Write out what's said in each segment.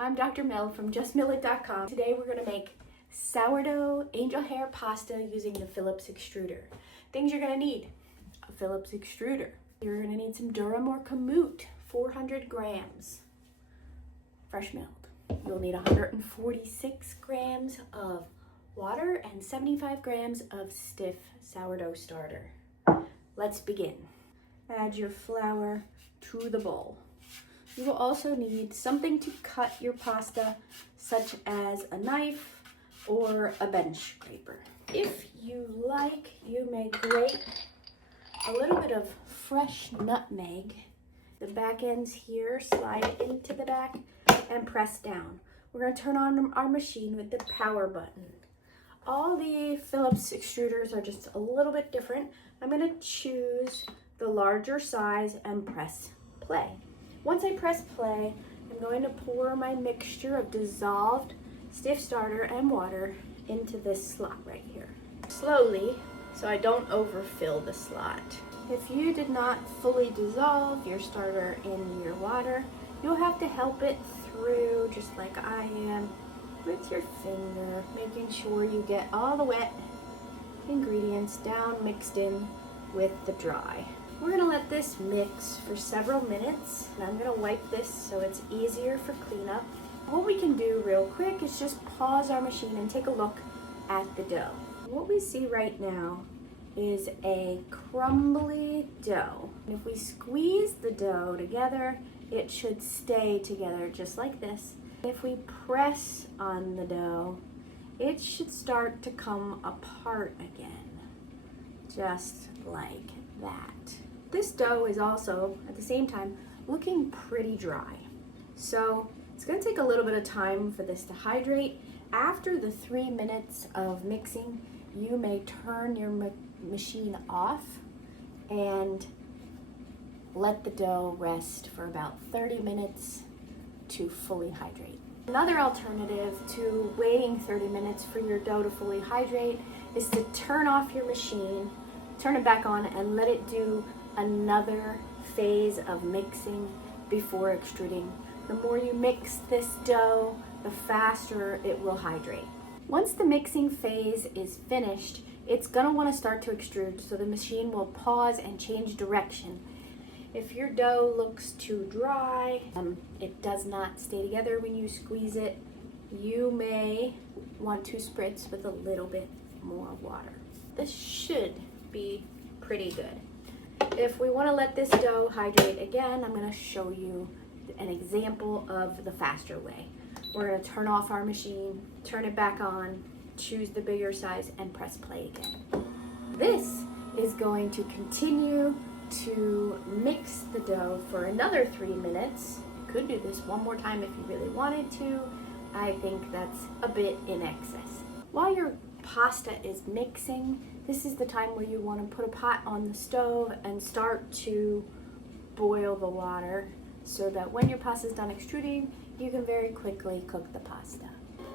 I'm Dr. Mel from justmillet.com. Today we're going to make sourdough angel hair pasta using the Philips extruder. Things you're going to need: a Philips extruder. You're going to need some durum or kamut, 400 grams, fresh milled. You'll need 146 grams of water and 75 grams of stiff sourdough starter. Let's begin. Add your flour to the bowl. You will also need something to cut your pasta, such as a knife or a bench scraper. If you like, you may grate a little bit of fresh nutmeg. The back ends here slide into the back and press down. We're going to turn on our machine with the power button. All the Philips extruders are just a little bit different. I'm going to choose the larger size and press play. Once I press play, I'm going to pour my mixture of dissolved stiff starter and water into this slot right here. Slowly, so I don't overfill the slot. If you did not fully dissolve your starter in your water, you'll have to help it through just like I am with your finger, making sure you get all the wet ingredients down mixed in with the dry. We're gonna let this mix for several minutes, and I'm gonna wipe this so it's easier for cleanup. What we can do real quick is just pause our machine and take a look at the dough. What we see right now is a crumbly dough. And if we squeeze the dough together, it should stay together just like this. If we press on the dough, it should start to come apart again, just like that. This dough is also, at the same time, looking pretty dry. So it's gonna take a little bit of time for this to hydrate. After the 3 minutes of mixing, you may turn your machine off and let the dough rest for about 30 minutes to fully hydrate. Another alternative to waiting 30 minutes for your dough to fully hydrate is to turn off your machine, turn it back on, and let it do another phase of mixing before extruding. The more you mix this dough, the faster it will hydrate. Once the mixing phase is finished, it's gonna wanna start to extrude, so the machine will pause and change direction. If your dough looks too dry, it does not stay together when you squeeze it, you may want to spritz with a little bit more water. This should be pretty good. If we want to let this dough hydrate again, I'm going to show you an example of the faster way. We're going to turn off our machine, turn it back on, choose the bigger size, and press play again. This is going to continue to mix the dough for another 3 minutes. You could do this one more time if you really wanted to. I think that's a bit in excess. While your pasta is mixing, this is the time where you want to put a pot on the stove and start to boil the water so that when your pasta is done extruding, you can very quickly cook the pasta.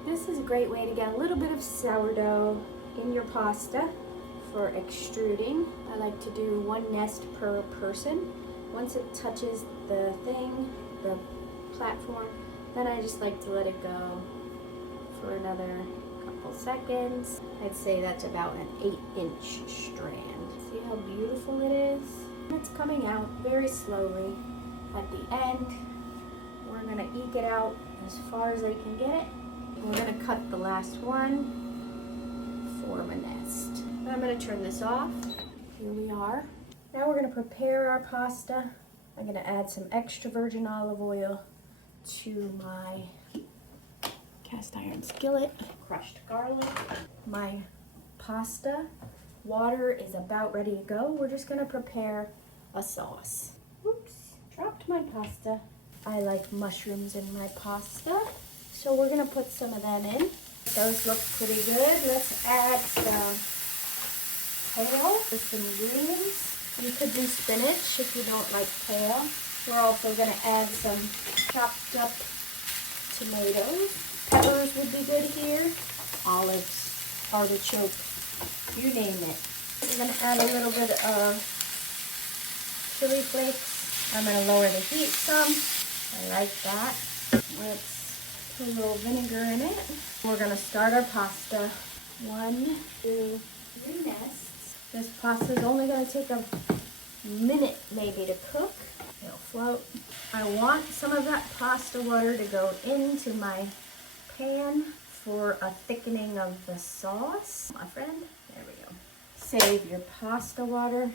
This is a great way to get a little bit of sourdough in your pasta for extruding. I like to do 1 nest per person. Once it touches the thing, the platform, then I just like to let it go for another couple seconds. I'd say that's about an 8-inch strand. See how beautiful it is? It's coming out very slowly. At the end, we're gonna eke it out as far as I can get it. We're gonna cut the last one, form a nest. I'm gonna turn this off. Here we are. Now we're gonna prepare our pasta. I'm gonna add some extra virgin olive oil to my cast iron skillet, crushed garlic. My pasta water is about ready to go. We're just gonna prepare a sauce. Oops, dropped my pasta. I like mushrooms in my pasta, so we're gonna put some of them in. Those look pretty good. Let's add some kale with some greens. You could do spinach if you don't like kale. We're also gonna add some chopped up tomatoes. Peppers would be good here. Olives, artichoke, you name it. We're gonna add a little bit of chili flakes. I'm gonna lower the heat some. I like that. Let's a little vinegar in it. We're gonna start our pasta. 1, 2, 3 nests. This pasta is only gonna take a minute maybe to cook. It'll float. I want some of that pasta water to go into my pan for a thickening of the sauce. My friend, there we go. Save your pasta water.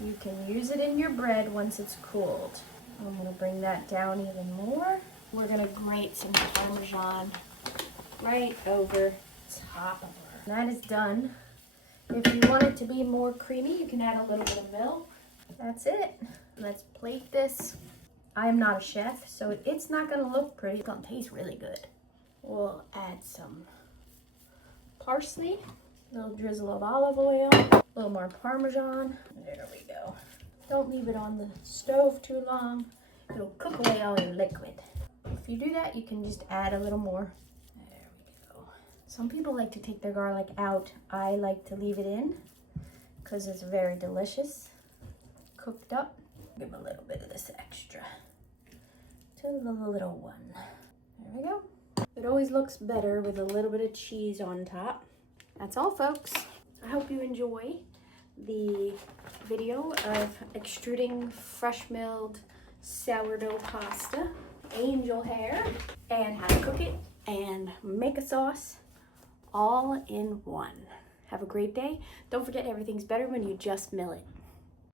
You can use it in your bread once it's cooled. I'm gonna bring that down even more. We're gonna grate some Parmesan right over top of her. That is done. If you want it to be more creamy, you can add a little bit of milk. That's it. Let's plate this. I am not a chef, so it's not gonna look pretty. It's gonna taste really good. We'll add some parsley, a little drizzle of olive oil, a little more Parmesan. There we go. Don't leave it on the stove too long. It'll cook away all your liquid. If you do that, you can just add a little more. There we go. Some people like to take their garlic out. I like to leave it in because it's very delicious. Cooked up. Give a little bit of this extra to the little one. There we go. It always looks better with a little bit of cheese on top. That's all, folks. I hope you enjoy the video of extruding fresh milled sourdough pasta, angel hair, and how to cook it and make a sauce all in one. Have a great day. Don't forget, everything's better when you just mill it.